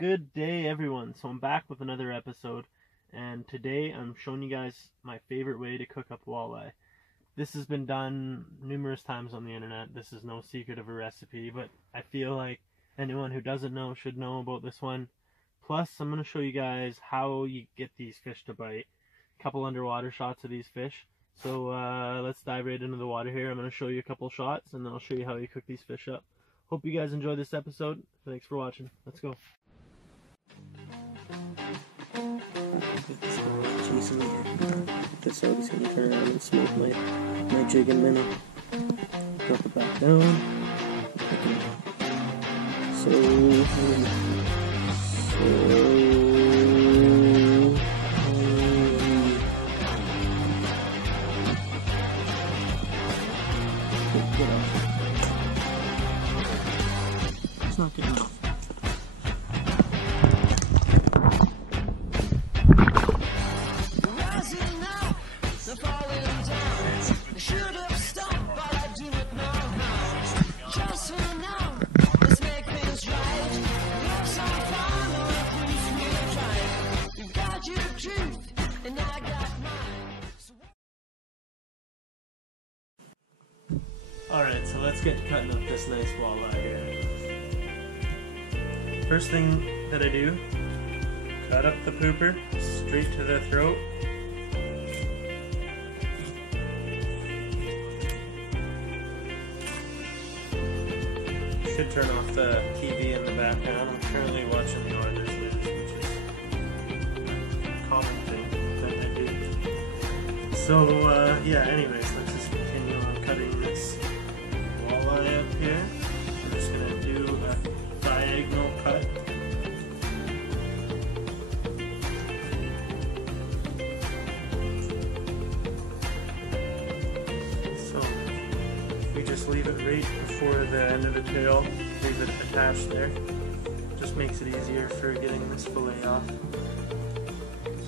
Good day, everyone. So I'm back with another episode, and today I'm showing you guys my favorite way to cook up walleye. This has been done numerous times on the internet. This is no secret of a recipe, but I feel like anyone who doesn't know should know about this one. Plus, I'm going to show you guys how you get these fish to bite. A couple underwater shots of these fish. So let's dive right into the water here. I'm going to show you a couple shots, and then I'll show you how you cook these fish up. Hope you guys enjoy this episode. Thanks for watching. Let's go. Check this out, he's gonna turn around and smoke my jig in a minute. Drop it back down. Get off. It's not getting off. Alright, so let's get to cutting up this nice walleye here. First thing that I do, cut up the pooper straight to the throat. Should turn off the TV in the background. I'm currently watching the Oilers lose, which is a common thing that I do. So, yeah, anyways, let's just continue on cutting this walleye up here. I'm just going to do a diagonal cut. So, we just leave it right before the end of the tail, leave it attached there. Just makes it easier for getting this fillet off.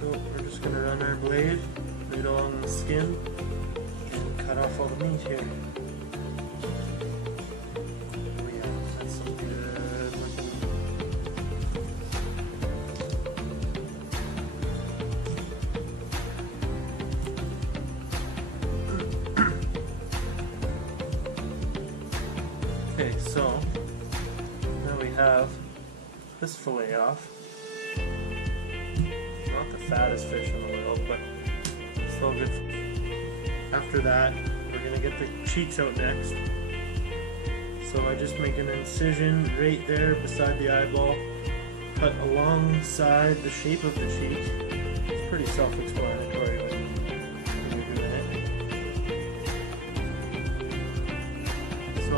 So, we're just going to run our blade right along the skin and cut off all the meat here. Okay, so now we have this fillet off. Not the fattest fish in the world, but still good. After that, we're going to get the cheeks out next. So I just make an incision right there beside the eyeball, cut alongside the shape of the cheek. It's pretty self-explanatory when you do that. So,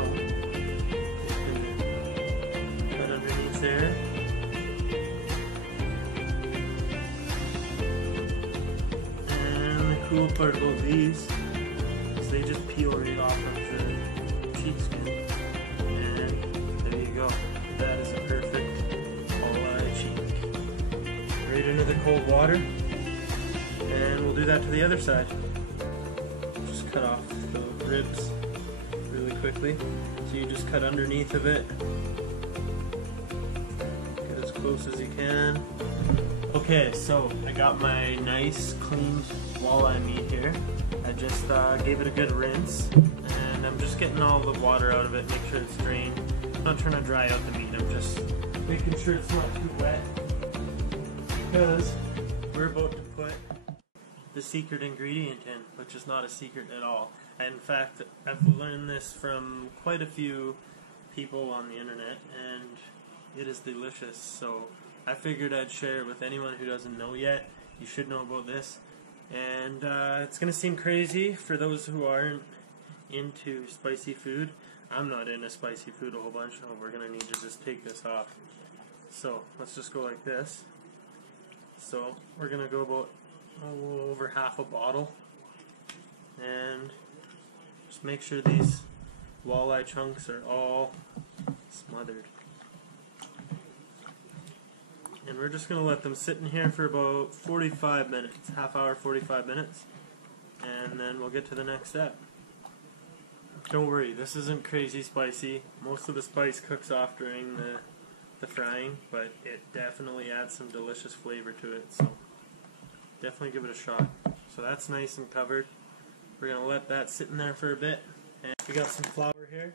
cut underneath there. And the cool part about these is they just peel right off of the cheek skin. And there you go. That is a perfect walleye cheek. Right into the cold water. And we'll do that to the other side. Just cut off the ribs really quickly. So you just cut underneath of it. Get as close as you can. Okay, so I got my nice clean walleye meat here. I just gave it a good rinse. And I'm just getting all the water out of it, make sure it's drained. I'm not trying to dry out the meat, I'm just making sure it's not too wet. Because we're about to put the secret ingredient in, which is not a secret at all. In fact, I've learned this from quite a few people on the internet, and it is delicious. So I figured I'd share it with anyone who doesn't know yet. You should know about this. And it's going to seem crazy for those who aren't into spicy food. I'm not into spicy food a whole bunch, so we're going to need to just take this off. So let's just go like this. So we're going to go about over half a bottle, and just make sure these walleye chunks are all smothered. And we're just going to let them sit in here for about 45 minutes, half hour, 45 minutes, and then we'll get to the next step. Don't worry, this isn't crazy spicy. Most of the spice cooks off during the the frying, but it definitely adds some delicious flavor to it, so definitely give it a shot. So that's nice and covered. We're going to let that sit in there for a bit. And we got some flour here.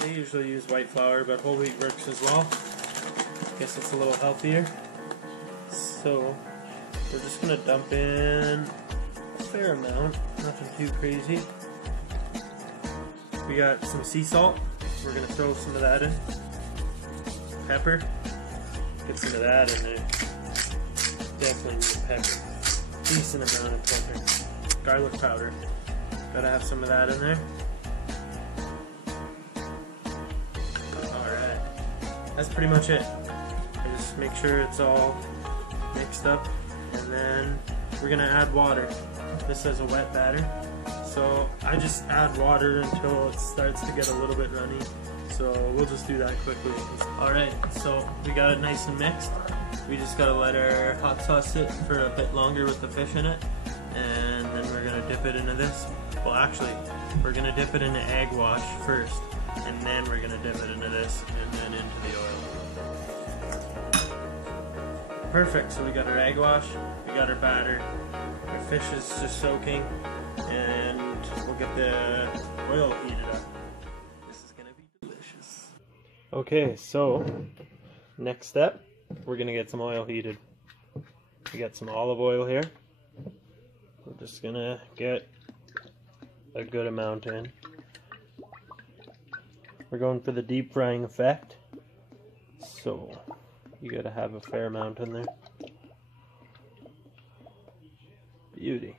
I usually use white flour, but whole wheat works as well. Guess it's a little healthier. So we're just going to dump in a fair amount, nothing too crazy. We got some sea salt. We're going to throw some of that in. Pepper. Get some of that in there. Definitely need pepper. Decent amount of pepper. Garlic powder. Gotta have some of that in there. Alright. That's pretty much it. I just make sure it's all mixed up. And then we're gonna add water. This is a wet batter. So I just add water until it starts to get a little bit runny. So we'll just do that quickly. Alright, so we got it nice and mixed. We just gotta let our hot sauce sit for a bit longer with the fish in it. And then we're gonna dip it into this. Well, actually, we're gonna dip it into egg wash first. And then we're gonna dip it into this and then into the oil. Perfect, so we got our egg wash, we got our batter. Our fish is just soaking. And we'll get the oil heated up. This is gonna be delicious. Okay, so next step, we're gonna get some oil heated. We got some olive oil here. We're just gonna get a good amount in. We're going for the deep frying effect, so you gotta have a fair amount in there. Beauty.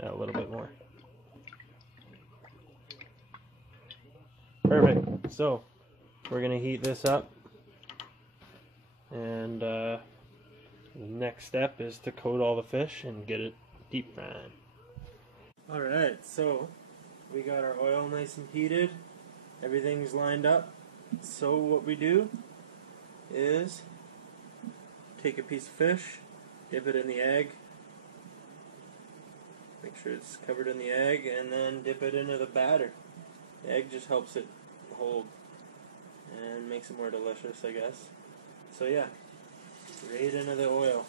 A little bit more. Perfect. So we're gonna heat this up, and the next step is to coat all the fish and get it deep fried. Alright, so we got our oil nice and heated. Everything's lined up. So what we do is take a piece of fish, dip it in the egg. Make sure it's covered in the egg, and then dip it into the batter. The egg just helps it hold and makes it more delicious, I guess. So yeah, right into the oil.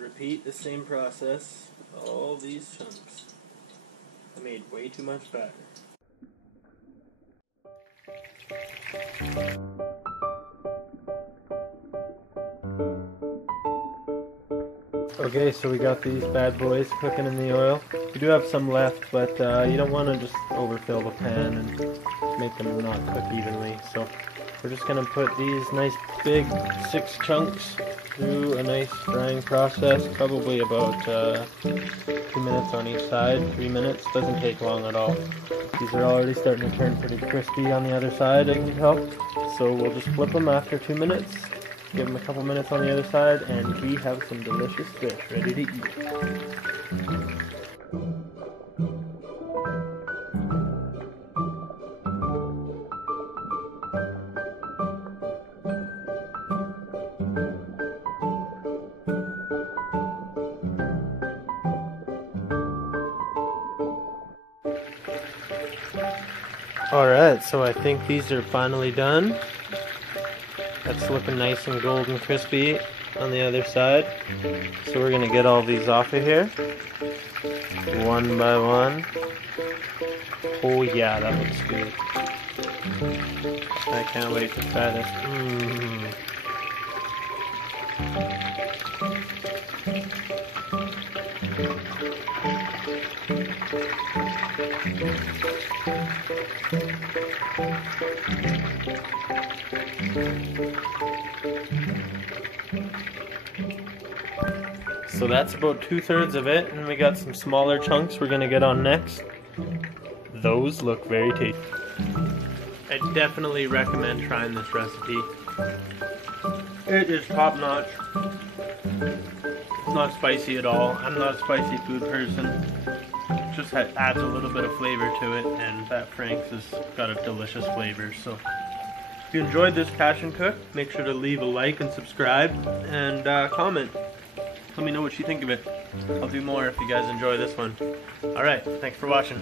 Repeat the same process with all these chunks. I made way too much batter. Okay, so we got these bad boys cooking in the oil. We do have some left, but you don't want to just overfill the pan and make them not cook evenly. So we're just going to put these nice big 6 chunks through a nice frying process, probably about 2 minutes on each side, 3 minutes, doesn't take long at all. These are already starting to turn pretty crispy on the other side, I can tell. So we'll just flip them after 2 minutes. Give them a couple minutes on the other side, and we have some delicious fish ready to eat. Alright, so I think these are finally done. That's looking nice and golden crispy on the other side. So we're going to get all these off of here, one by one. Oh yeah, that looks good. I can't wait to try this. So that's about 2/3 of it, and we got some smaller chunks we're gonna get on next. Those look very tasty. I definitely recommend trying this recipe. It is top notch. It's not spicy at all. I'm not a spicy food person. It just adds a little bit of flavor to it, and that Frank's has got a delicious flavor. So if you enjoyed this Catch and Cook, make sure to leave a like and subscribe, and comment. Let me know what you think of it. I'll do more if you guys enjoy this one. Alright, thanks for watching.